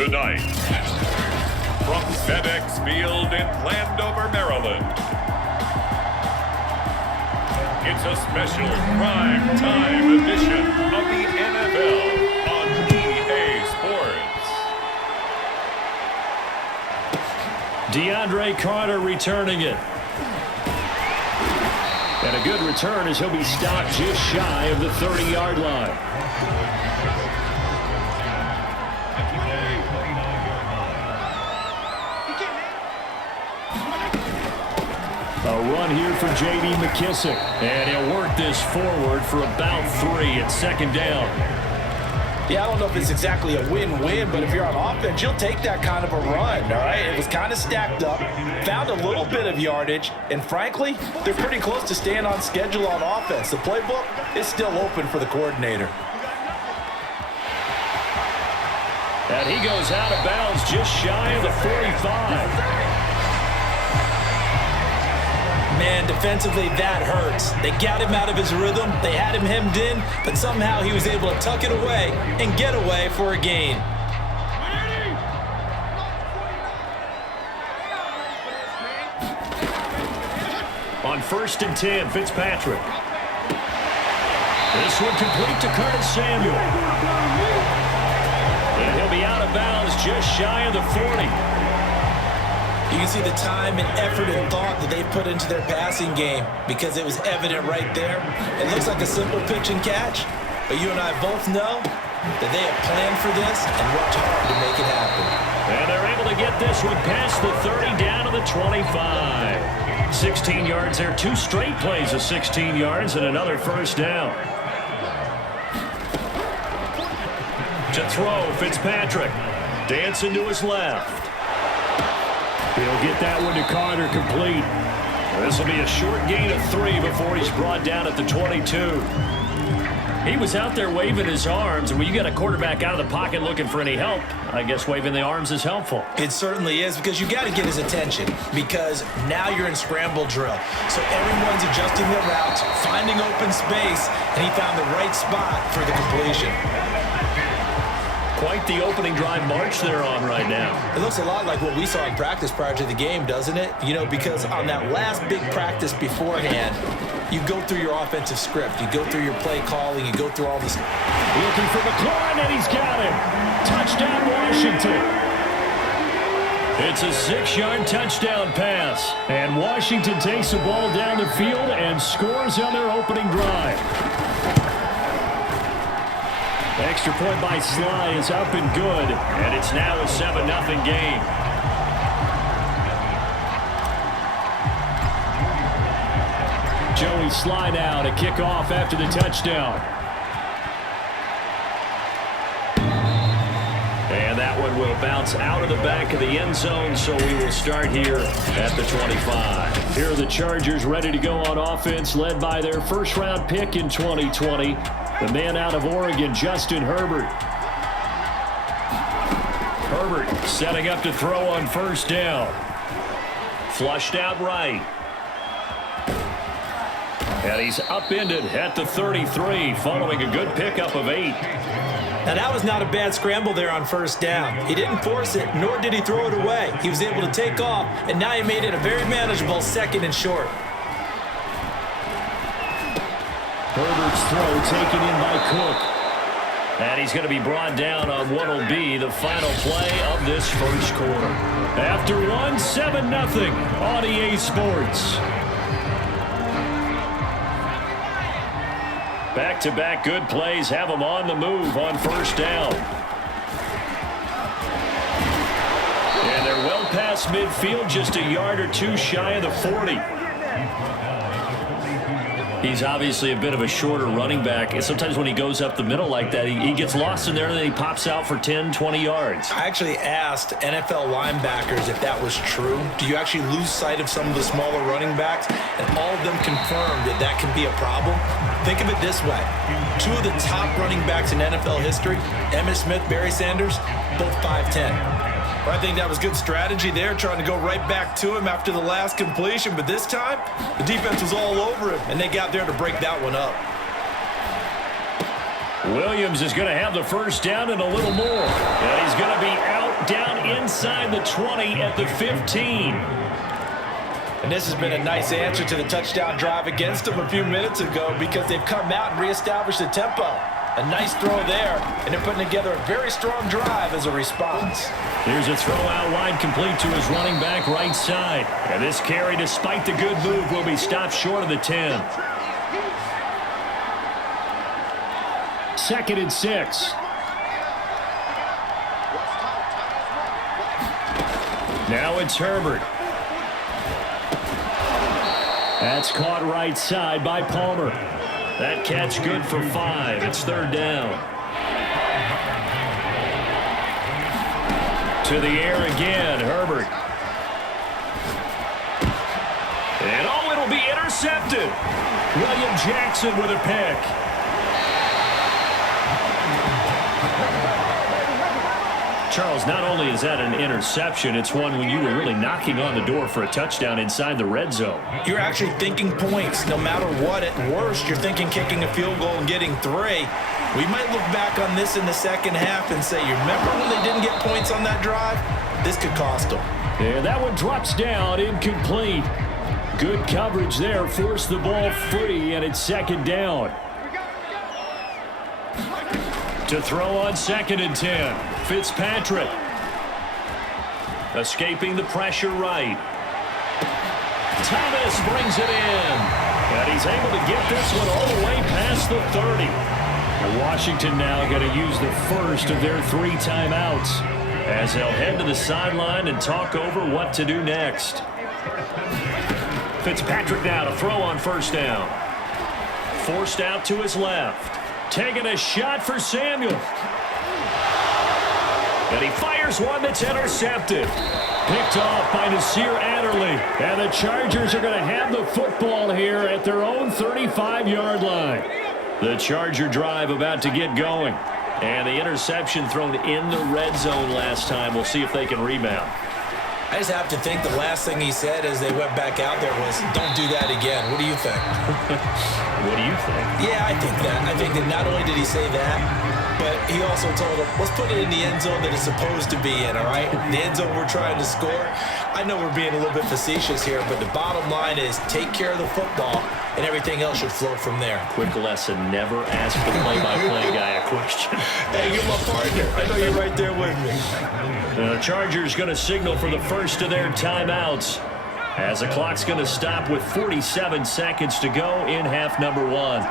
Tonight, from FedEx Field in Landover, Maryland, it's a special prime time edition of the NFL on EA Sports. DeAndre Carter returning it. And a good return as he'll be stopped just shy of the 30-yard line. A run here for J.D. McKissic. And he'll work this forward for about 3 at second down. Yeah, I don't know if it's exactly a win-win, but if you're on offense, you'll take that kind of a run, all right? It was kind of stacked up, found a little bit of yardage, and frankly, they're pretty close to staying on schedule on offense. The playbook is still open for the coordinator. And he goes out of bounds just shy of the 45. Man, defensively, that hurts. They got him out of his rhythm. They had him hemmed in, but somehow he was able to tuck it away and get away for a gain. On 1st and 10, Fitzpatrick. This one complete to Curtis Samuel. And he'll be out of bounds just shy of the 40. You can see the time and effort and thought that they put into their passing game because it was evident right there. It looks like a simple pitch and catch, but you and I both know that they have planned for this and worked hard to make it happen. And they're able to get this one past the 30 down to the 25. 16 yards there, 2 straight plays of 16 yards and another first down. To throw, Fitzpatrick. Dancing to his left. He'll get that one to Carter complete. This will be a short gain of 3 before he's brought down at the 22. He was out there waving his arms, and when you get a quarterback out of the pocket looking for any help, I guess waving the arms is helpful. It certainly is, because you got to get his attention, because now you're in scramble drill. So everyone's adjusting their routes, finding open space, and he found the right spot for the completion. Quite the opening drive march they're on right now. It looks a lot like what we saw in practice prior to the game, doesn't it? You know, because on that last big practice beforehand, you go through your offensive script. You go through your play calling. You go through all this. Looking for McLaurin, and he's got him. Touchdown, Washington. It's a 6-yard touchdown pass. And Washington takes the ball down the field and scores on their opening drive. Extra point by Sly is up and good, and it's now a 7-0 game. Joey Sly now to kick off after the touchdown. And that one will bounce out of the back of the end zone, so we will start here at the 25. Here are the Chargers ready to go on offense, led by their first-round pick in 2020. The man out of Oregon, Justin Herbert. Herbert setting up to throw on first down. Flushed out right. And he's upended at the 33, following a good pickup of 8. Now, that was not a bad scramble there on first down. He didn't force it, nor did he throw it away. He was able to take off, and now he made it a very manageable 2nd and short. Herbert's throw taken in by Cook. And he's going to be brought down on what will be the final play of this first quarter. After 7-0 on EA Sports. Back-to-back good plays have them on the move on first down. And they're well past midfield, just a yard or 2 shy of the 40. He's obviously a bit of a shorter running back. And sometimes when he goes up the middle like that, he gets lost in there and then he pops out for 10, 20 yards. I actually asked NFL linebackers if that was true. Do you actually lose sight of some of the smaller running backs? And all of them confirmed that that can be a problem. Think of it this way. 2 of the top running backs in NFL history, Emmitt Smith, Barry Sanders, both 5'10". I think that was good strategy there, trying to go right back to him after the last completion. But this time, the defense was all over him, and they got there to break that one up. Williams is going to have the first down and a little more. And he's going to be out down inside the 20 at the 15. And this has been a nice answer to the touchdown drive against them a few minutes ago because they've come out and reestablished the tempo. A nice throw there, and they're putting together a very strong drive as a response. Here's a throw out wide complete to his running back right side. And this carry, despite the good move, will be stopped short of the 10. 2nd and 6. Now it's Herbert. That's caught right side by Palmer. That catch good for 5. It's 3rd down. To the air again, Herbert. And oh, it'll be intercepted. William Jackson with a pick. Charles, not only is that an interception, it's one when you were really knocking on the door for a touchdown inside the red zone. You're actually thinking points no matter what. At worst, you're thinking kicking a field goal and getting 3. We might look back on this in the second half and say, you remember when they didn't get points on that drive? This could cost them. And that one drops down, incomplete. Good coverage there, forced the ball free, and it's 2nd down. To throw on 2nd and 10. Fitzpatrick. Escaping the pressure right. Thomas brings it in. And he's able to get this one all the way past the 30. And Washington now going to use the first of their 3 timeouts as they'll head to the sideline and talk over what to do next. Fitzpatrick now to throw on 1st down. Forced out to his left. Taking a shot for Samuel. And he fires one that's intercepted. Picked off by Nasir Adderley. And the Chargers are going to have the football here at their own 35-yard line. The Charger drive about to get going. And the interception thrown in the red zone last time. We'll see if they can rebound. I just have to think the last thing he said as they went back out there was, don't do that again. What do you think? What do you think? Yeah, I think that. I think that not only did he say that, but he also told them, let's put it in the end zone that it's supposed to be in, all right? The end zone we're trying to score. I know we're being a little bit facetious here, but the bottom line is take care of the football, and everything else should flow from there. Quick lesson, never ask the play-by-play guy a question. Hey, you're my partner. I know you're right there with me. The Chargers going to signal for the first of their timeouts as the clock's going to stop with 47 seconds to go in half number 1.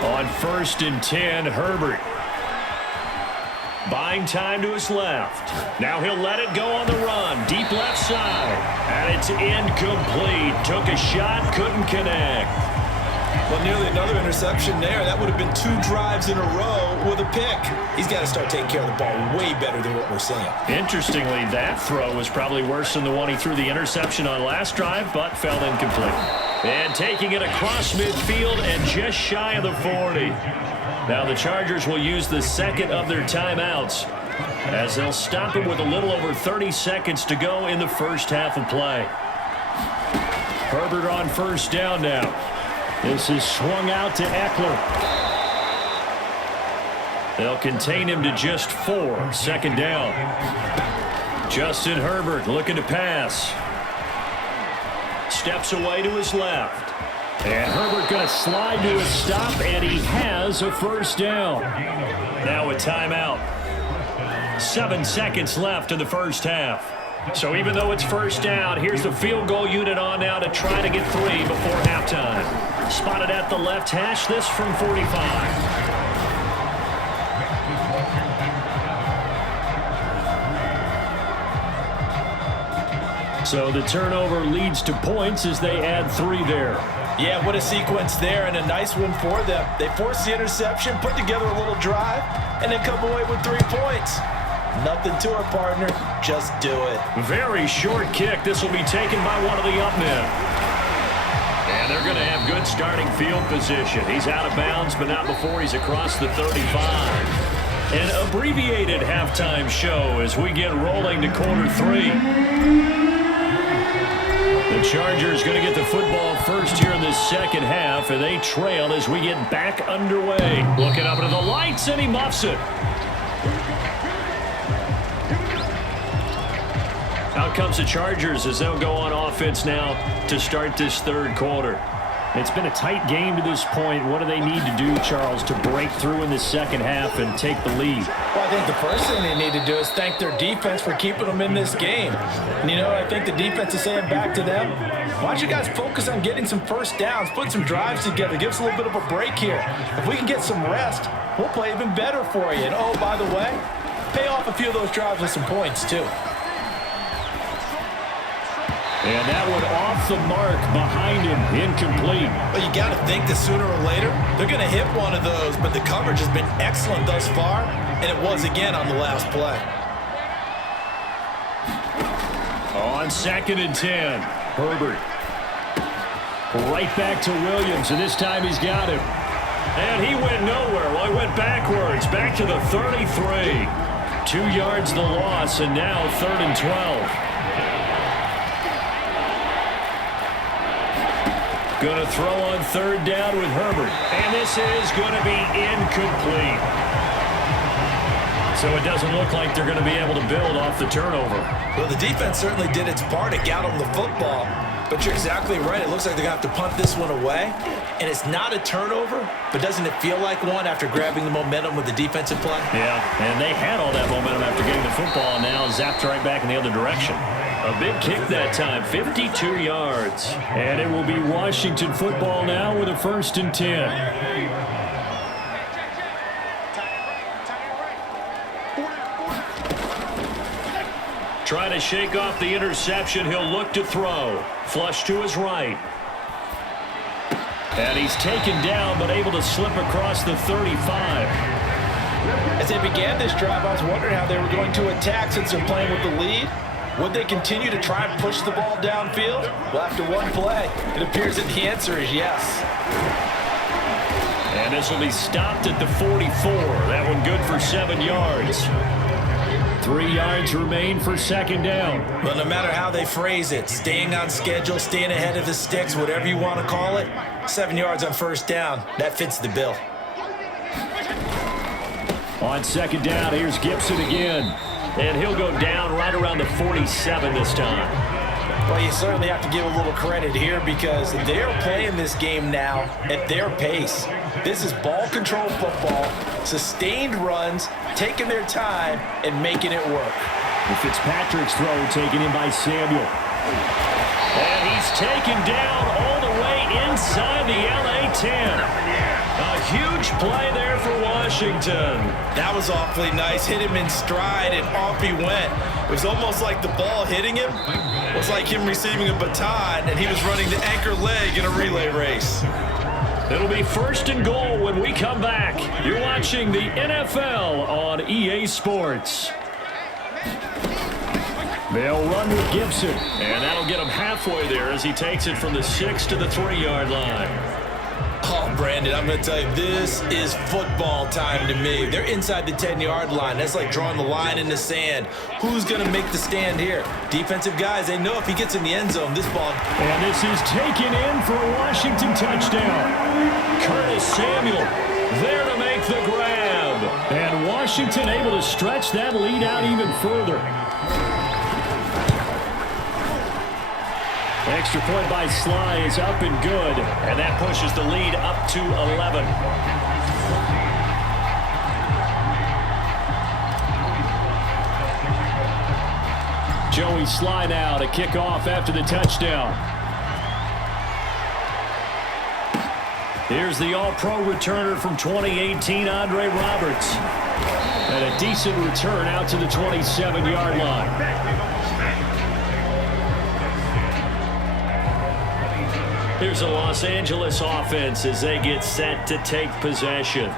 On 1st and 10, Herbert. Buying time to his left. Now he'll let it go on the run. Deep left side. And it's incomplete. Took a shot, couldn't connect. Well, nearly another interception there. That would have been 2 drives in a row with a pick. He's got to start taking care of the ball way better than what we're seeing. Interestingly, that throw was probably worse than the one he threw the interception on last drive, but fell incomplete. And taking it across midfield and just shy of the 40. Now the Chargers will use the second of their timeouts as they'll stop him with a little over 30 seconds to go in the first half of play. Herbert on 1st down now. This is swung out to Eckler. They'll contain him to just 4. 2nd down. Justin Herbert looking to pass. Steps away to his left. And Herbert going to slide to a stop, and he has a 1st down. Now a timeout. 7 seconds left in the first half. So even though it's 1st down, here's the field goal unit on now to try to get 3 before halftime. Spotted at the left hash, this from 45. So the turnover leads to points as they add 3 there. Yeah, what a sequence there, and a nice one for them. They forced the interception, put together a little drive, and then come away with 3 points. Nothing to it, partner. Just do it. Very short kick. This will be taken by one of the up men. And they're going to have good starting field position. He's out of bounds, but not before he's across the 35. An abbreviated halftime show as we get rolling to quarter 3. The Chargers going to get the football first here in this second half, and they trail as we get back underway. Looking up into the lights, and he muffs it. Out comes the Chargers as they'll go on offense now to start this third quarter. It's been a tight game to this point. What do they need to do, Charles, to break through in the second half and take the lead? Well, I think the first thing they need to do is thank their defense for keeping them in this game. And, I think the defense is saying back to them, why don't you guys focus on getting some first downs, put some drives together, give us a little bit of a break here. If we can get some rest, we'll play even better for you. And, oh, by the way, pay off a few of those drives with some points, too. And that one off the mark behind him, incomplete. Well, you got to think that sooner or later, they're going to hit one of those, but the coverage has been excellent thus far, and it was again on the last play. On 2nd and 10, Herbert. Right back to Williams, and this time he's got him. And he went nowhere. Well, he went backwards, back to the 33. 2 yards the loss, and now 3rd and 12. Going to throw on 3rd down with Herbert. And this is going to be incomplete. So it doesn't look like they're going to be able to build off the turnover. Well, the defense certainly did its part to get them the football. But you're exactly right. It looks like they're going to have to punt this one away. And it's not a turnover, but doesn't it feel like one after grabbing the momentum with the defensive play? Yeah, and they had all that momentum after getting the football, and now zapped right back in the other direction. A big kick that time, 52 yards. And it will be Washington football now with a 1st and 10. Trying to shake off the interception. He'll look to throw. Flush to his right. And he's taken down, but able to slip across the 35. As they began this drive, I was wondering how they were going to attack since they're playing with the lead. Would they continue to try and push the ball downfield? Well, after one play, it appears that the answer is yes. And this will be stopped at the 44. That one good for 7 yards. 3 yards remain for 2nd down. Well, no matter how they phrase it, staying on schedule, staying ahead of the sticks, whatever you want to call it, 7 yards on 1st down, that fits the bill. On 2nd down, here's Gibson again. And he'll go down right around the 47 this time. Well, you certainly have to give a little credit here because they're playing this game now at their pace. This is ball control football, sustained runs, taking their time, and making it work. And Fitzpatrick's throw taken in by Samuel. And he's taken down all the way inside the LA 10. A huge play there for Washington. That was awfully nice. Hit him in stride, and off he went. It was almost like the ball hitting him was like him receiving a baton, and he was running the anchor leg in a relay race. It'll be 1st and goal when we come back. You're watching the NFL on EA Sports. They'll run with Gibson, and that'll get him halfway there as he takes it from the 6 to the 3-yard line. Oh, Brandon, I'm going to tell you, this is football time to me. They're inside the 10-yard line. That's like drawing the line in the sand. Who's going to make the stand here? Defensive guys, they know if he gets in the end zone, this ball. And this is taken in for a Washington touchdown. Curtis Samuel there to make the grab. And Washington able to stretch that lead out even further. Extra point by Sly is up and good, and that pushes the lead up to 11. Joey Sly now to kick off after the touchdown. Here's the All-Pro returner from 2018, Andre Roberts. And a decent return out to the 27-yard line. Here's the Los Angeles offense as they get set to take possession.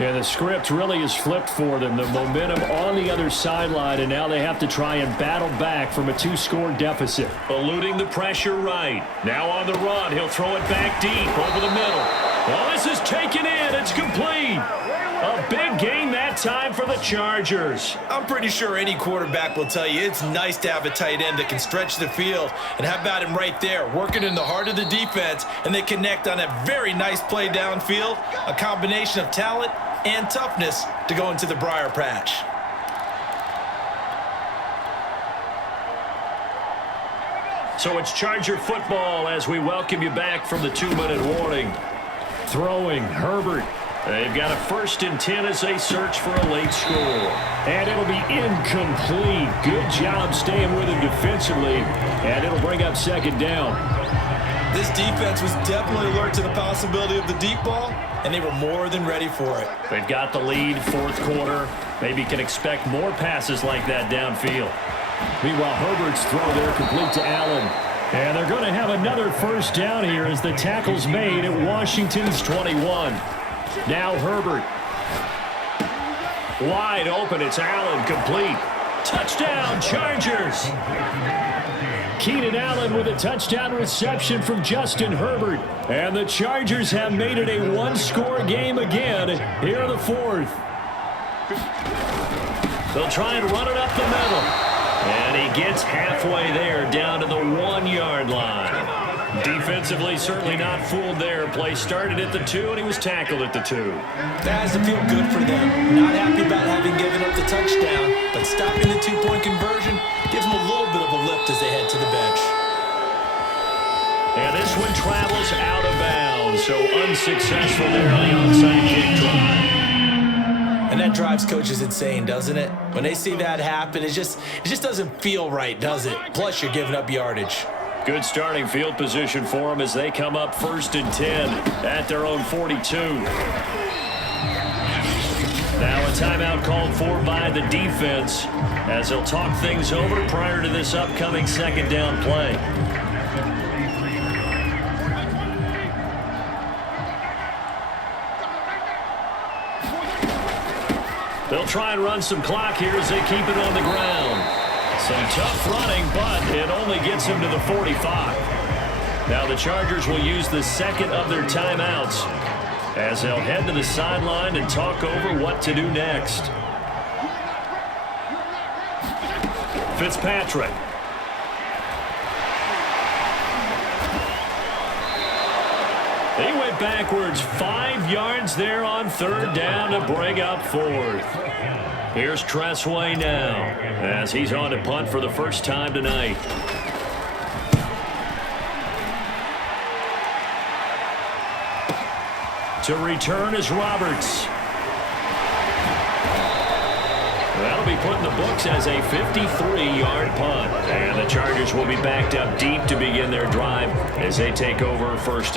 And the script really is flipped for them. The momentum on the other sideline, and now they have to try and battle back from a 2-score deficit. Eluding the pressure right. Now on the run, he'll throw it back deep over the middle. Well, this is taken in. It's complete. A big gain that time for the Chargers. I'm pretty sure any quarterback will tell you it's nice to have a tight end that can stretch the field. And how about him right there, working in the heart of the defense, and they connect on a very nice play downfield, a combination of talent and toughness to go into the briar patch. So it's Charger football as we welcome you back from the 2-minute warning. Throwing, Herbert. They've got a 1st and 10 as they search for a late score. And it'll be incomplete. Good job staying with him defensively. And it'll bring up 2nd down. This defense was definitely alert to the possibility of the deep ball, and they were more than ready for it. They've got the lead, 4th quarter. Maybe can expect more passes like that downfield. Meanwhile, Herbert's throw there complete to Allen. And they're going to have another 1st down here as the tackle's made at Washington's 21. Now Herbert. Wide open. It's Allen, complete. Touchdown, Chargers. Keenan Allen with a touchdown reception from Justin Herbert. And the Chargers have made it a 1-score game again here in the 4th. They'll try and run it up the middle. And he gets halfway there down to the 1-yard line. Defensively, certainly not fooled there. Play started at the 2, and he was tackled at the 2. That has to feel good for them. Not happy about having given up the touchdown, but stopping the 2-point conversion gives them a little bit of a lift as they head to the bench. And this one travels out of bounds, so unsuccessful there on the onside kick drive. And that drives coaches insane, doesn't it? When they see that happen, it just doesn't feel right, does it? Plus, you're giving up yardage. Good starting field position for them as they come up 1st and 10 at their own 42. Now a timeout called for by the defense as they'll talk things over prior to this upcoming 2nd down play. They'll try and run some clock here as they keep it on the ground. Some tough running, but it only gets him to the 45. Now the Chargers will use the 2nd of their timeouts as they'll head to the sideline and talk over what to do next. Fitzpatrick. He went backwards 5 yards there on 3rd down to bring up 4th. Here's Tressway now as he's on to punt for the first time tonight. To return is Roberts. That'll be put in the books as a 53-yard punt. And the Chargers will be backed up deep to begin their drive as they take over 1st and